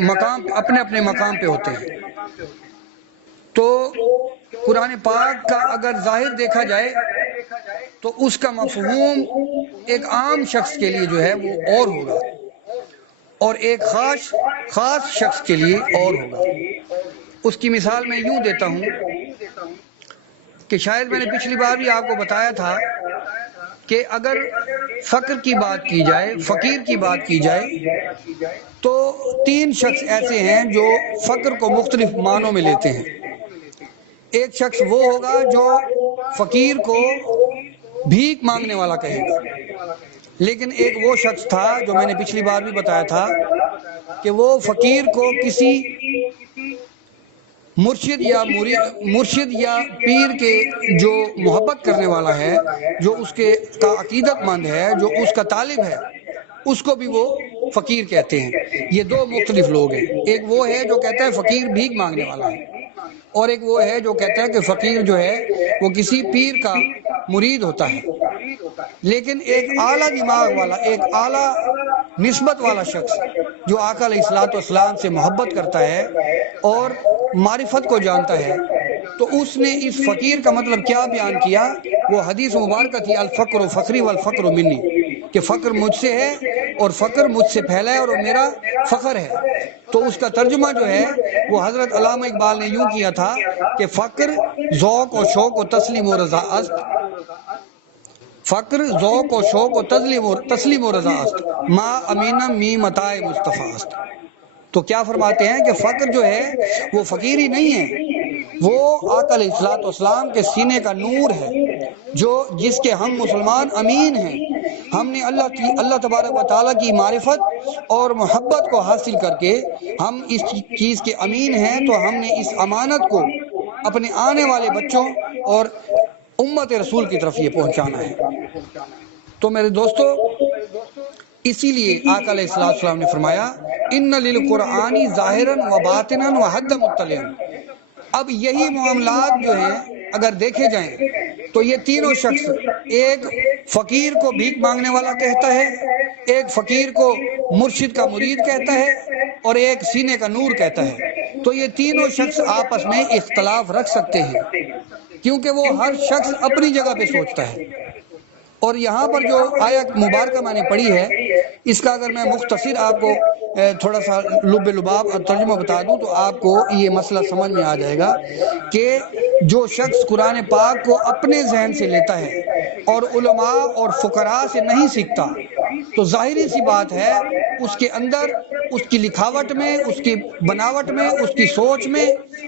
مقام اپنے اپنے مقام پہ ہوتے ہیں۔ تو قرآن پاک کا اگر ظاہر دیکھا جائے تو اس کا مفہوم ایک عام شخص کے لیے جو ہے وہ اور ہوگا، اور ایک خاص شخص کے لیے اور ہوگا۔ اس کی مثال میں یوں دیتا ہوں کہ شاید میں نے پچھلی بار بھی آپ کو بتایا تھا کہ اگر فقر کی بات کی جائے، فقیر کی بات کی جائے، تو تین شخص ایسے ہیں جو فقر کو مختلف معنوں میں لیتے ہیں۔ ایک شخص وہ ہوگا جو فقیر کو بھیک مانگنے والا کہے گا، لیکن ایک وہ شخص تھا جو میں نے پچھلی بار بھی بتایا تھا کہ وہ فقیر کو کسی مرشد یا پیر کے جو محبت کرنے والا ہے، جو اس کے کا عقیدت مند ہے، جو اس کا طالب ہے، اس کو بھی وہ فقیر کہتے ہیں۔ یہ دو مختلف لوگ ہیں۔ ایک وہ ہے جو کہتا ہے فقیر بھیک مانگنے والا ہے، اور ایک وہ ہے جو کہتا ہے کہ فقیر جو ہے وہ کسی پیر کا مرید ہوتا ہے۔ لیکن ایک اعلیٰ دماغ والا، ایک اعلیٰ نسبت والا شخص جو آقا علیہ الصلوۃ والسلام سے محبت کرتا ہے اور معرفت کو جانتا ہے، تو اس نے اس فقیر کا مطلب کیا بیان کیا؟ وہ حدیث مبارکہ تھی، الفقر فخری والفقر منی، کہ فقر مجھ سے ہے اور فقر مجھ سے پھیلا ہے اور میرا فخر ہے۔ تو اس کا ترجمہ جو ہے وہ حضرت علامہ اقبال نے یوں کیا تھا کہ فقر ذوق و شوق و تسلیم و رضا است، فقر ذوق و شوق و تسلیم و رضا است، ما امینم می متاع مصطفیٰ است۔ تو کیا فرماتے ہیں کہ فقر جو ہے وہ فقیر ہی نہیں ہے، وہ آقا علیہ الصلوۃ والسلام کے سینے کا نور ہے، جس کے ہم مسلمان امین ہیں۔ ہم نے اللہ تبارک و تعالیٰ کی معرفت اور محبت کو حاصل کر کے ہم اس چیز کے امین ہیں، تو ہم نے اس امانت کو اپنے آنے والے بچوں اور امت رسول کی طرف یہ پہنچانا ہے۔ تو میرے دوستو، اسی لیے آقا علیہ الصلوۃ والسلام نے فرمایا ان للقرآن ظاہرا و باطنا و حد مطلعا۔ اب یہی معاملات جو ہیں اگر دیکھے جائیں تو یہ تینوں شخص، ایک فقیر کو بھیک مانگنے والا کہتا ہے، ایک فقیر کو مرشد کا مرید کہتا ہے، اور ایک سینے کا نور کہتا ہے۔ تو یہ تینوں شخص آپس میں اختلاف رکھ سکتے ہیں، کیونکہ وہ ہر شخص اپنی جگہ پہ سوچتا ہے۔ اور یہاں پر جو آیت مبارکہ میں نے پڑھی ہے، اس کا اگر میں مختصر آپ کو تھوڑا سا لب لباب اور ترجمہ بتا دوں تو آپ کو یہ مسئلہ سمجھ میں آ جائے گا کہ جو شخص قرآن پاک کو اپنے ذہن سے لیتا ہے اور علماء اور فقراء سے نہیں سیکھتا، تو ظاہری سی بات ہے اس کے اندر، اس کی لکھاوٹ میں، اس کی بناوٹ میں، اس کی سوچ میں،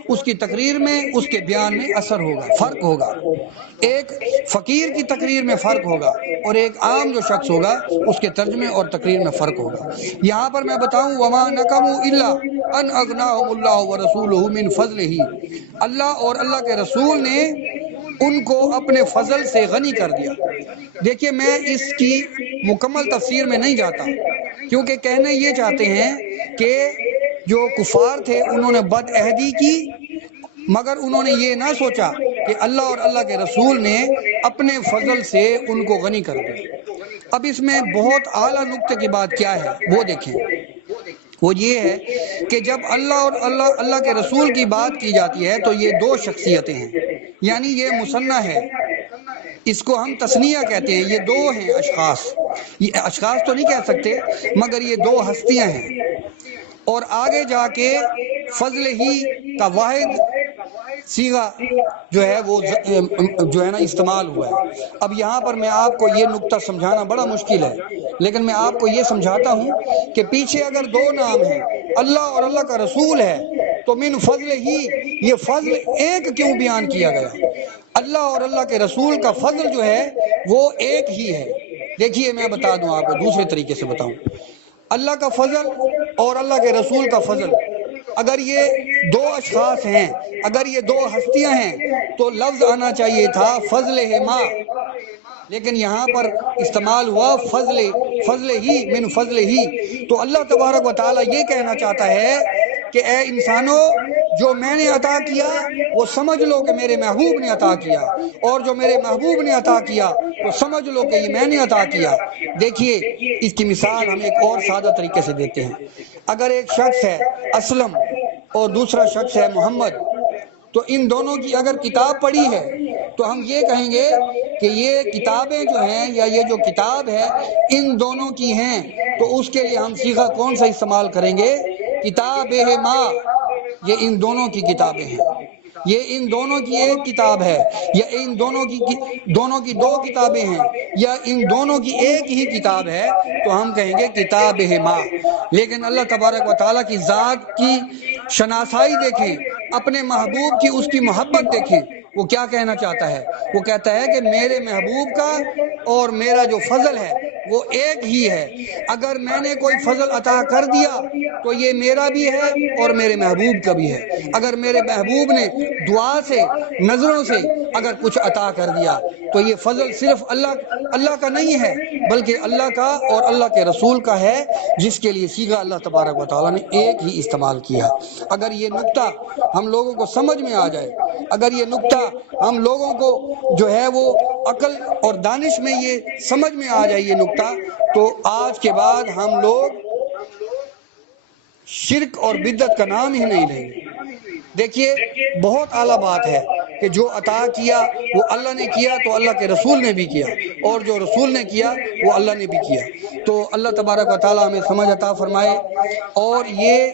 اس کی تقریر میں، اس کے بیان میں اثر ہوگا، فرق ہوگا۔ ایک فقیر کی تقریر میں فرق ہوگا اور ایک عام جو شخص ہوگا اس کے ترجمے اور تقریر میں فرق ہوگا۔ یہاں پر میں بتاؤں وما نقموا الا ان اغناهم اللہ ورسولہ من فضلہ، اللہ اور اللہ کے رسول نے ان کو اپنے فضل سے غنی کر دیا۔ دیکھیے، میں اس کی مکمل تفسیر میں نہیں جاتا، کیونکہ کہنے یہ چاہتے ہیں کہ جو کفار تھے انہوں نے بد عہدی کی، مگر انہوں نے یہ نہ سوچا کہ اللہ اور اللہ کے رسول نے اپنے فضل سے ان کو غنی کر دیا۔ اب اس میں بہت اعلیٰ نقطے کی بات کیا ہے وہ دیکھیں، وہ یہ ہے کہ جب اللہ اور اللہ کے رسول کی بات کی جاتی ہے تو یہ دو شخصیتیں ہیں، یعنی یہ مثنیٰ ہے، اس کو ہم تثنیہ کہتے ہیں، یہ دو ہیں اشخاص، یہ اشخاص تو نہیں کہہ سکتے مگر یہ دو ہستیاں ہیں، اور آگے جا کے فضل ہی کا واحد صیغہ جو ہے وہ جو ہے نا استعمال ہوا ہے۔ اب یہاں پر میں آپ کو یہ نقطہ سمجھانا بڑا مشکل ہے، لیکن میں آپ کو یہ سمجھاتا ہوں کہ پیچھے اگر دو نام ہیں، اللہ اور اللہ کا رسول ہے، تو من فضل ہی، یہ فضل ایک کیوں بیان کیا گیا؟ اللہ اور اللہ کے رسول کا فضل جو ہے وہ ایک ہی ہے۔ دیکھیے، میں بتا دوں آپ کو، دوسرے طریقے سے بتاؤں، اللہ کا فضل اور اللہ کے رسول کا فضل، اگر یہ دو اشخاص ہیں، اگر یہ دو ہستیاں ہیں تو لفظ آنا چاہیے تھا فضل ما، لیکن یہاں پر استعمال ہوا فضل ہی، من فضل ہی۔ تو اللہ تبارک و تعالیٰ یہ کہنا چاہتا ہے کہ اے انسانوں، جو میں نے عطا کیا وہ سمجھ لو کہ میرے محبوب نے عطا کیا، اور جو میرے محبوب نے عطا کیا تو سمجھ لو کہ یہ میں نے عطا کیا۔ دیکھیے اس کی مثال ہم ایک اور سادہ طریقے سے دیتے ہیں۔ اگر ایک شخص ہے اسلم اور دوسرا شخص ہے محمد، تو ان دونوں کی اگر کتاب پڑھی ہے تو ہم یہ کہیں گے کہ یہ کتابیں جو ہیں یا یہ جو کتاب ہے ان دونوں کی ہیں، تو اس کے لیے ہم صیغہ کون سا استعمال کریں گے؟ کتابہما، یہ ان دونوں کی کتابیں ہیں، یہ ان دونوں کی ایک کتاب ہے، یا ان دونوں کی دو کتابیں ہیں، یا ان دونوں کی ایک ہی کتاب ہے، تو ہم کہیں گے کتابہما۔ لیکن اللہ تبارک و تعالیٰ کی ذات کی شناسائی دیکھیں، اپنے محبوب کی اس کی محبت دیکھیں، وہ کیا کہنا چاہتا ہے؟ وہ کہتا ہے کہ میرے محبوب کا اور میرا جو فضل ہے وہ ایک ہی ہے۔ اگر میں نے کوئی فضل عطا کر دیا تو یہ میرا بھی ہے اور میرے محبوب کا بھی ہے۔ اگر میرے محبوب نے دعا سے، نظروں سے اگر کچھ عطا کر دیا تو یہ فضل صرف اللہ کا نہیں ہے، بلکہ اللہ کا اور اللہ کے رسول کا ہے، جس کے لیے صیغہ اللہ تبارک و تعالیٰ نے ایک ہی استعمال کیا۔ اگر یہ نقطہ ہم لوگوں کو سمجھ میں آ جائے، اگر یہ نقطہ ہم لوگوں کو جو ہے وہ عقل اور دانش میں یہ سمجھ میں آ جائے یہ نقطہ، تو آج کے بعد ہم لوگ شرک اور بدعت کا نام ہی نہیں لیں گے۔ دیکھیے بہت اعلیٰ بات ہے کہ جو عطا کیا وہ اللہ نے کیا تو اللہ کے رسول نے بھی کیا، اور جو رسول نے کیا وہ اللہ نے بھی کیا۔ تو اللہ تبارک و تعالیٰ ہمیں سمجھ عطا فرمائے۔ اور یہ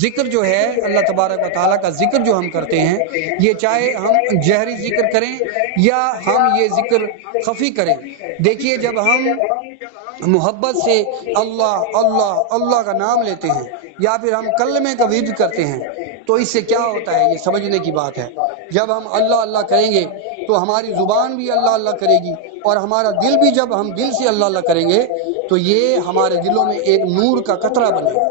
ذکر جو ہے اللہ تبارک و تعالیٰ کا ذکر جو ہم کرتے ہیں، یہ چاہے ہم جہری ذکر کریں یا ہم یہ ذکر خفی کریں، دیکھیے جب ہم محبت سے اللہ اللہ اللہ کا نام لیتے ہیں یا پھر ہم کلمے کا ورد کرتے ہیں، تو اس سے کیا ہوتا ہے یہ سمجھنے کی بات ہے۔ جب ہم اللہ اللہ کریں گے تو ہماری زبان بھی اللہ اللہ کرے گی، اور ہمارا دل بھی جب ہم دل سے اللہ اللہ کریں گے تو یہ ہمارے دلوں میں ایک نور کا قطرہ بنے گا۔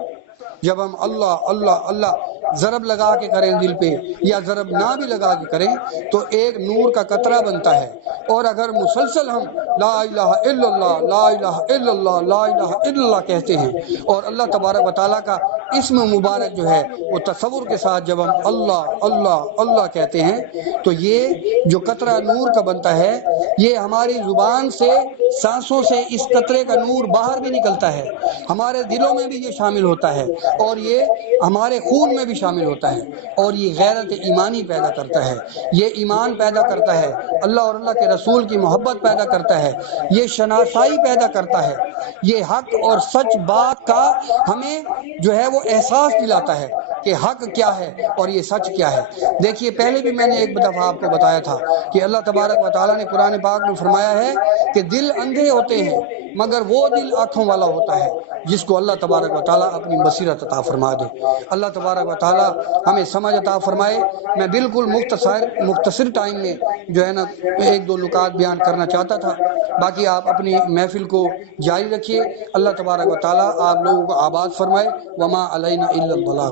جب ہم اللہ اللہ اللہ ضرب لگا کے کریں دل پہ یا ضرب نہ بھی لگا کے کریں تو ایک نور کا قطرہ بنتا ہے۔ اور اگر مسلسل ہم لا الہ الا اللہ لا الہ الا اللہ لا الہ الا اللہ کہتے ہیں اور اللہ تبارک و تعالیٰ کا اسم مبارک جو ہے وہ تصور کے ساتھ جب ہم اللہ اللہ اللہ کہتے ہیں تو یہ جو قطرہ نور کا بنتا ہے یہ ہماری زبان سے، سانسوں سے اس قطرے کا نور باہر بھی نکلتا ہے، ہمارے دلوں میں بھی یہ شامل ہوتا ہے، اور یہ ہمارے خون میں بھی شامل ہوتا ہے، اور یہ غیرت ایمانی پیدا کرتا ہے، یہ ایمان پیدا کرتا ہے، اللہ اور اللہ کے رسول کی محبت پیدا کرتا ہے، یہ شناسائی پیدا کرتا ہے، یہ حق اور سچ بات کا ہمیں جو ہے وہ احساس دلاتا ہے کہ حق کیا ہے اور یہ سچ کیا ہے۔ دیکھیے پہلے بھی میں نے ایک دفعہ آپ کو بتایا تھا کہ اللہ تبارک و تعالیٰ نے قرآن پاک میں فرمایا ہے کہ دل اندھے ہوتے ہیں مگر وہ دل آنکھوں والا ہوتا ہے جس کو اللہ تبارک و تعالیٰ اپنی بصیرت عطا فرما دے۔ اللہ تبارک و تعالیٰ ہمیں سمجھ عطا فرمائے۔ میں بالکل مختصر ٹائم میں جو ہے نا ایک دو نکات بیان کرنا چاہتا تھا، باقی آپ اپنی محفل کو جاری رکھیے۔ اللہ تبارک و تعالیٰ آپ لوگوں کو آباد فرمائے۔ وما علینا الا البلاغ۔